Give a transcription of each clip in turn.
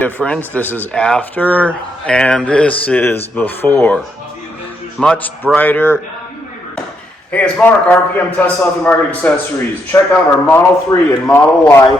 Difference. This is after and this is before. Much brighter. Hey, it's Mark, RPM Tesla Aftermarket Accessories. Check out our Model 3 and Model Y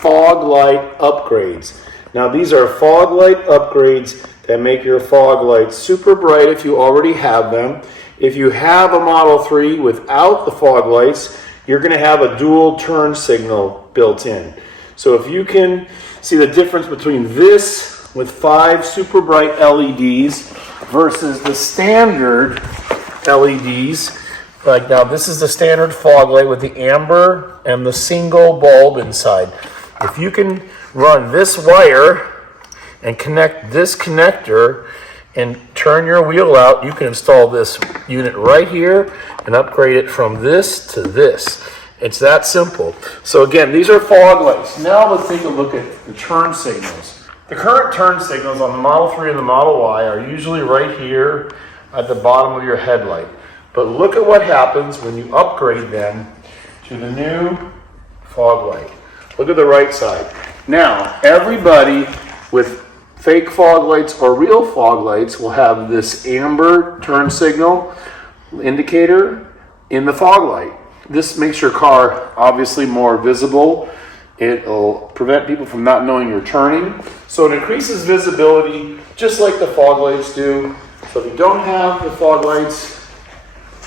fog light upgrades. Now these are fog light upgrades that make your fog lights super bright if you already have them. If you have a Model 3 without the fog lights, you're going to have a dual turn signal built in. So if you can see the difference between this with 5 super bright LEDs versus the standard LEDs, like now this is the standard fog light with the amber and the single bulb inside. If you can run this wire and connect this connector and turn your wheel out, you can install this unit right here and upgrade it from this to this. It's that simple. So again, these are fog lights. Now let's take a look at the turn signals. The current turn signals on the Model 3 and the Model Y are usually right here at the bottom of your headlight. But look at what happens when you upgrade them to the new fog light. Look at the right side. Now, everybody with fake fog lights or real fog lights will have this amber turn signal indicator in the fog light. This makes your car obviously more visible. It'll prevent people from not knowing you're turning. So it increases visibility just like the fog lights do. So if you don't have the fog lights,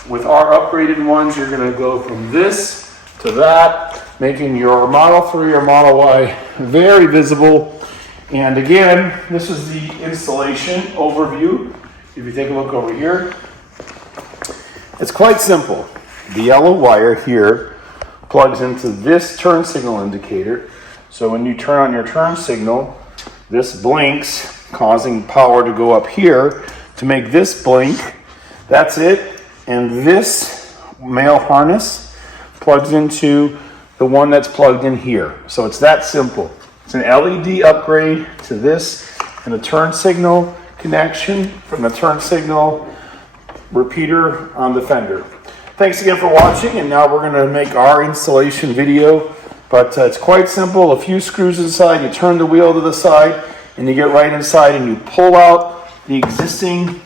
with our upgraded ones, you're going to go from this to that, making your Model 3 or Model Y very visible. And again, this is the installation overview. If you take a look over here, it's quite simple. The yellow wire here plugs into this turn signal indicator. So when you turn on your turn signal, this blinks, causing power to go up here to make this blink. That's it. And this male harness plugs into the one that's plugged in here. So it's that simple. It's an LED upgrade to this and a turn signal connection from the turn signal repeater on the fender. Thanks again for watching, and now we're going to make our installation video. But it's quite simple. A few screws inside, you turn the wheel to the side, and you get right inside and you pull out the existing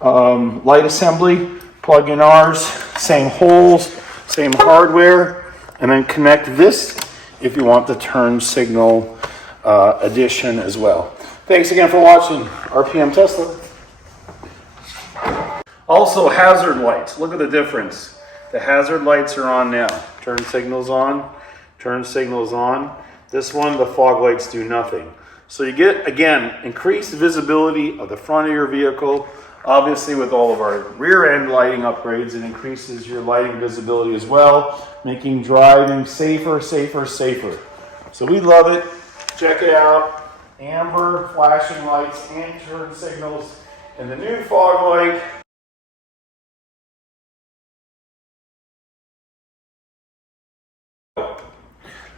light assembly, plug in ours, same holes, same hardware, and then connect this if you want the turn signal addition as well. Thanks again for watching RPM Tesla. Also, hazard lights. Look at the difference. The hazard lights are on now. Turn signals on, turn signals on. This one, the fog lights do nothing. So you get, again, increased visibility of the front of your vehicle. Obviously, with all of our rear end lighting upgrades, it increases your lighting visibility as well, making driving safer, safer, safer. So we love it. Check it out. Amber flashing lights and turn signals and the new fog light.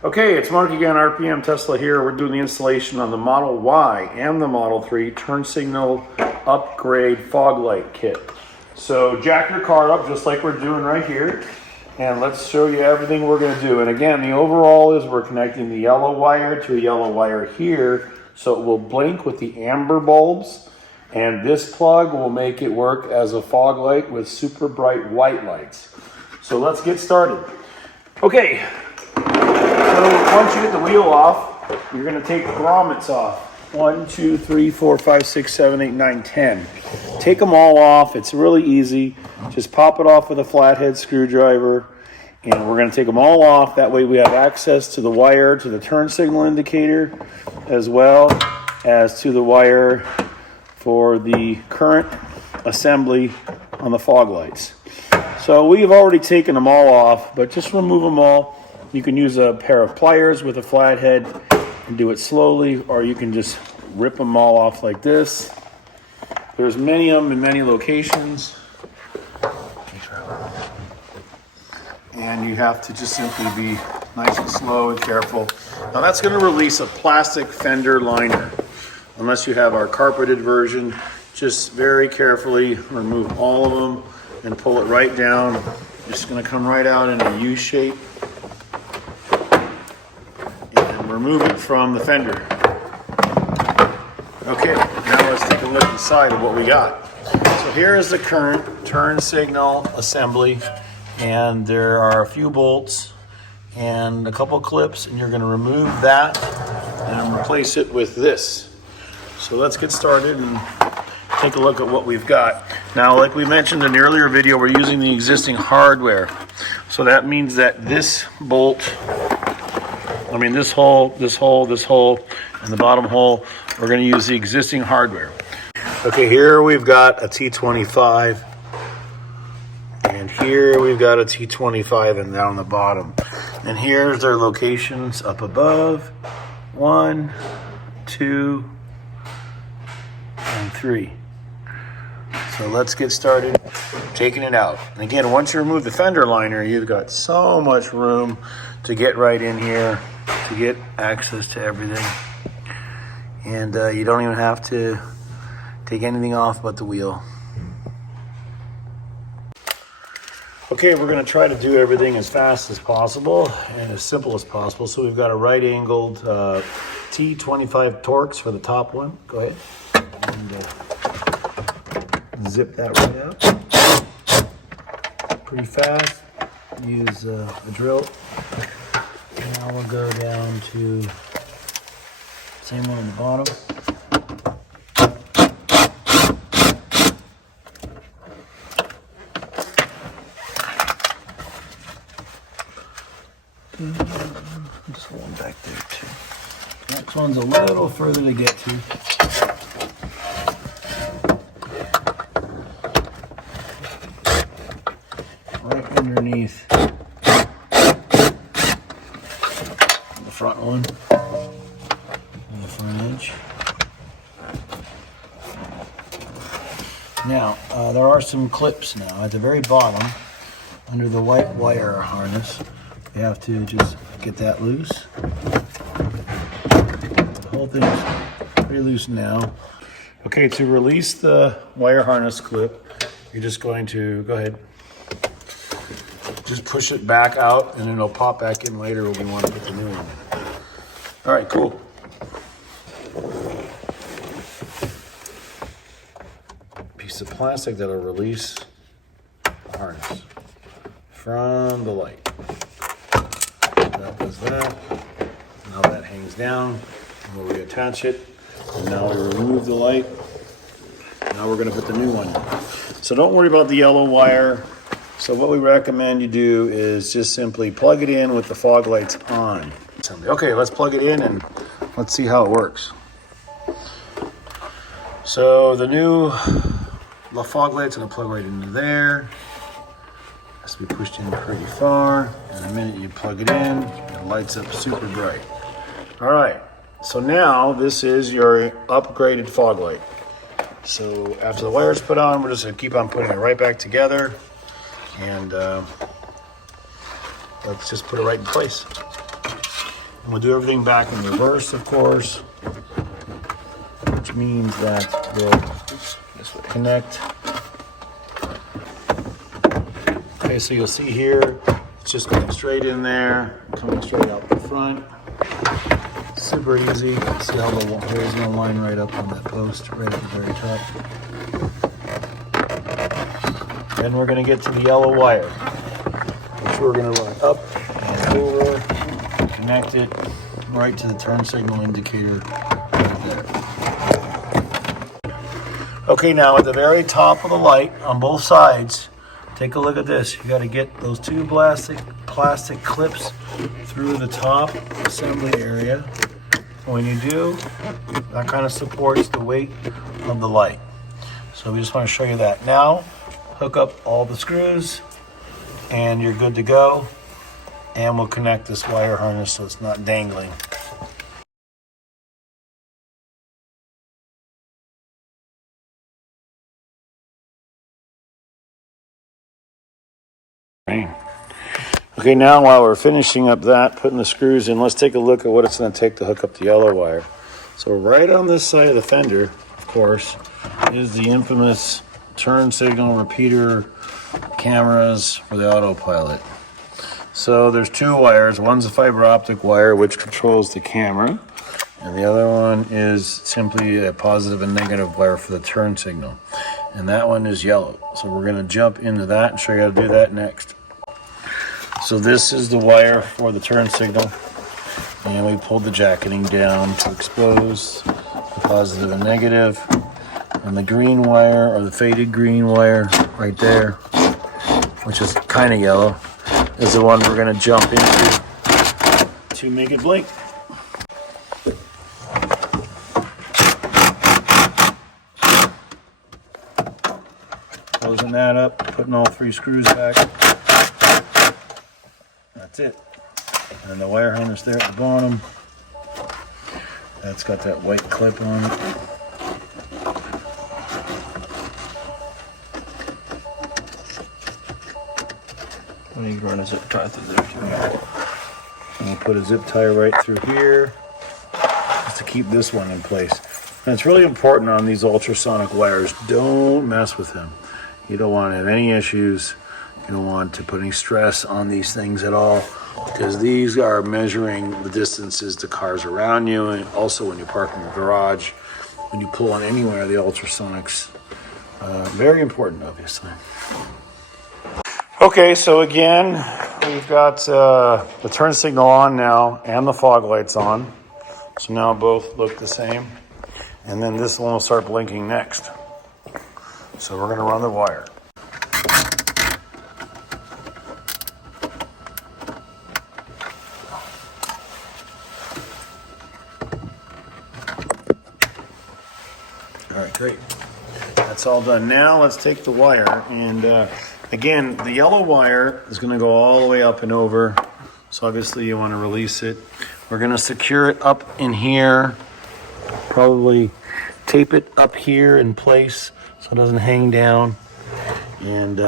Okay, it's Mark again, RPM Tesla here. We're doing the installation on the Model Y and the Model 3 turn signal upgrade fog light kit. So jack your car up just like we're doing right here, and let's show you everything we're going to do. And again, the overall is we're connecting the yellow wire to a yellow wire here, so it will blink with the amber bulbs, and this plug will make it work as a fog light with super bright white lights. So let's get started. Okay. So once you get the wheel off, you're going to take the grommets off. 1, 2, 3, 4, 5, 6, 7, 8, 9, 10. Take them all off. It's really easy. Just pop it off with a flathead screwdriver, and we're going to take them all off. That way we have access to the wire to the turn signal indicator, as well as to the wire for the current assembly on the fog lights. So we've already taken them all off, but just remove them all. You can use a pair of pliers with a flathead and do it slowly, or you can just rip them all off like this. There's many of them in many locations. And you have to just simply be nice and slow and careful. Now that's going to release a plastic fender liner. Unless you have our carpeted version, just very carefully remove all of them and pull it right down. It's going to come right out in a U shape. Remove it from the fender. Okay, now let's take a look inside of what we got. So here is the current turn signal assembly, and there are a few bolts and a couple clips, and you're going to remove that and replace it with this. So let's get started and take a look at what we've got. Now, like we mentioned in the earlier video, we're using the existing hardware. So that means that this bolt, this hole, and the bottom hole, we're going to use the existing hardware. Okay, here we've got a T25, and here we've got a T25 and down the bottom. And here's their locations up above, 1, 2, and 3. So let's get started taking it out. And again, once you remove the fender liner, you've got so much room to get right in here, to get access to everything. And you don't even have to take anything off but the wheel. Okay, we're going to try to do everything as fast as possible and as simple as possible. So we've got a right-angled T25 Torx for the top one. Go ahead and zip that right out. Pretty fast. Use a drill. Now we'll go down to the same one on the bottom. Just one back there too. Next one's a little further to get to. Right underneath the front one, on the front edge. Now, there are some clips now at the very bottom under the white wire harness. You have to just get that loose. The whole thing's pretty loose now. Okay, to release the wire harness clip, you're just going to go ahead, just push it back out, and then it'll pop back in later when we want to put the new one in. All right, cool. Piece of plastic that'll release the harness from the light. That does that. Now that hangs down. We'll reattach it. And now we remove the light. Now we're going to put the new one in. So don't worry about the yellow wire. So what we recommend you do is just simply plug it in with the fog lights on. Okay, let's plug it in and let's see how it works. So the fog light's going to plug right into there. Has to be pushed in pretty far, and the minute you plug it in, it lights up super bright. All right, so now this is your upgraded fog light. So after the wire's put on, we're just gonna keep on putting it right back together, and let's just put it right in place. And we'll do everything back in reverse, of course, which means that we'll connect. Okay, so you'll see here, it's just going straight in there, coming straight out the front. Super easy. See how there's no line right up on that post, right at the very top. Then we're going to get to the yellow wire, which we're going to run up and over, connect it right to the turn signal indicator right there. Okay, now at the very top of the light on both sides, take a look at this. You got to get those two plastic clips through the top assembly area. When you do, that kind of supports the weight of the light. So we just want to show you that. Now, hook up all the screws and you're good to go. And we'll connect this wire harness so it's not dangling. Okay, now while we're finishing up that, putting the screws in, let's take a look at what it's going to take to hook up the yellow wire. So right on this side of the fender, of course, is the infamous turn signal repeater cameras for the autopilot. So there's two wires. One's a fiber optic wire, which controls the camera, And the other one is simply a positive and negative wire for the turn signal. And that one is yellow. So we're going to jump into that and show you how to do that next. So this is the wire for the turn signal. And we pulled the jacketing down to expose the positive and negative. And the green wire, or the faded green wire right there, which is kind of yellow, is the one we're going to jump into to make it blink. Closing that up, putting all 3 screws back. That's it. And then the wire harness there at the bottom. That's got that white clip on it. And you can run a zip tie through there too. And we'll put a zip tie right through here just to keep this one in place. And it's really important on these ultrasonic wires, don't mess with them. You don't want to have any issues. You don't want to put any stress on these things at all, because these are measuring the distances to cars around you, and also when you park in your garage, when you pull on anywhere of the ultrasonics. Very important, obviously. Okay, so again, we've got the turn signal on now and the fog lights on. So now both look the same. And then this one will start blinking next. So we're going to run the wire. All right, great. That's all done. Now let's take the wire, and again, the yellow wire is going to go all the way up and over. So obviously you want to release it. We're going to secure it up in here. Probably tape it up here in place so it doesn't hang down. And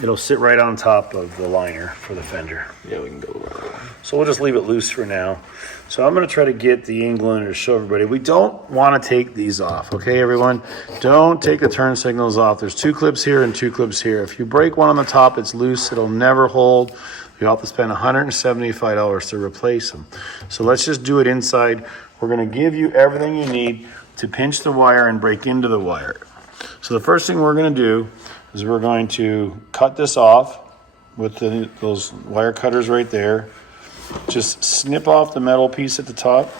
it'll sit right on top of the liner for the fender. Yeah, we can go around. So we'll just leave it loose for now. So I'm going to try to get the England to show everybody. We don't want to take these off, okay, everyone? Don't take the turn signals off. There's 2 clips here and 2 clips here. If you break one on the top, it's loose. It'll never hold. You'll have to spend $175 to replace them. So let's just do it inside. We're going to give you everything you need to pinch the wire and break into the wire. So the first thing we're going to do is we're going to cut this off with those wire cutters right there. Just snip off the metal piece at the top.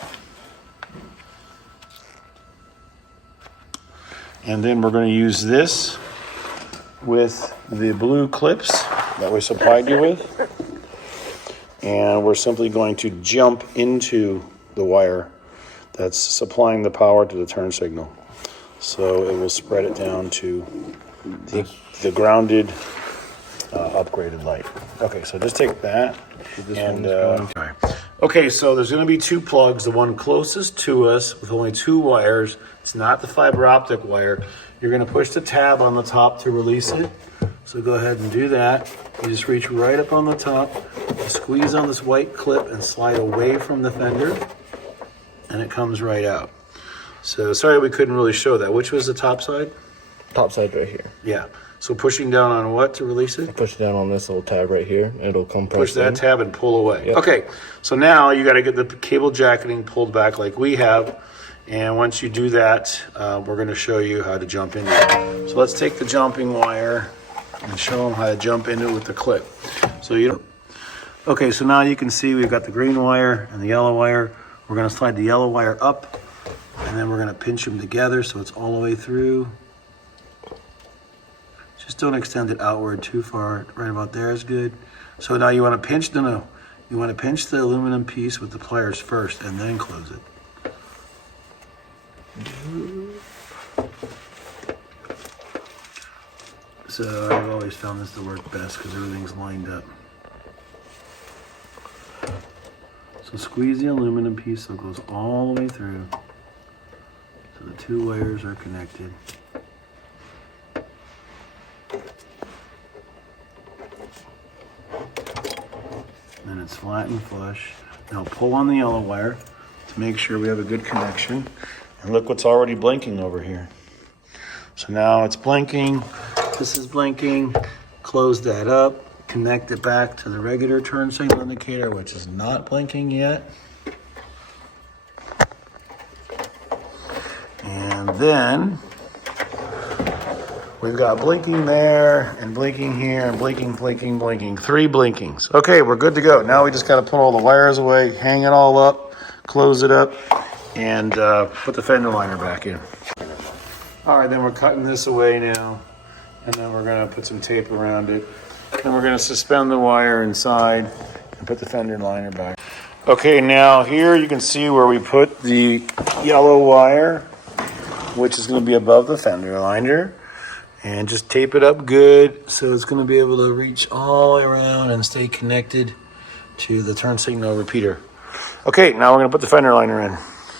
And then we're going to use this with the blue clips that we supplied you with. And we're simply going to jump into the wire that's supplying the power to the turn signal. So it will spread it down to the grounded, upgraded light. Okay, so just take that. And okay, so there's going to be 2 plugs. The one closest to us with only 2 wires. It's not the fiber optic wire. You're going to push the tab on the top to release it. So go ahead and do that. You just reach right up on the top, squeeze on this white clip, and slide away from the fender, and it comes right out. So sorry we couldn't really show that. Which was the top side? Top side right here. Yeah. So pushing down on what to release it? Push down on this little tab right here. It'll come Push that tab and pull away. Yep. Okay, so now you got to get the cable jacketing pulled back like we have. And once you do that, we're going to show you how to jump into it. So let's take the jumping wire and show them how to jump into it with the clip. Okay, so now you can see we've got the green wire and the yellow wire. We're going to slide the yellow wire up, and then we're going to pinch them together so it's all the way through. Just don't extend it outward too far. Right about there is good. So now you want to pinch, you want to pinch the aluminum piece with the pliers first and then close it. So I've always found this to work best because everything's lined up. So squeeze the aluminum piece so it goes all the way through. So the 2 wires are connected. And it's flat and flush. Now pull on the yellow wire to make sure we have a good connection. And look what's already blinking over here. So now it's blinking. This is blinking. Close that up. Connect it back to the regular turn signal indicator, which is not blinking yet. And then we've got blinking there and blinking here and blinking, blinking, blinking. 3 blinkings. Okay, we're good to go. Now we just got to put all the wires away, hang it all up, close it up, and put the fender liner back in. All right, then we're cutting this away now, and then we're going to put some tape around it. Then we're going to suspend the wire inside and put the fender liner back. Okay, now here you can see where we put the yellow wire, which is going to be above the fender liner. And just tape it up good so it's going to be able to reach all the way around and stay connected to the turn signal repeater. Okay, now we're going to put the fender liner in.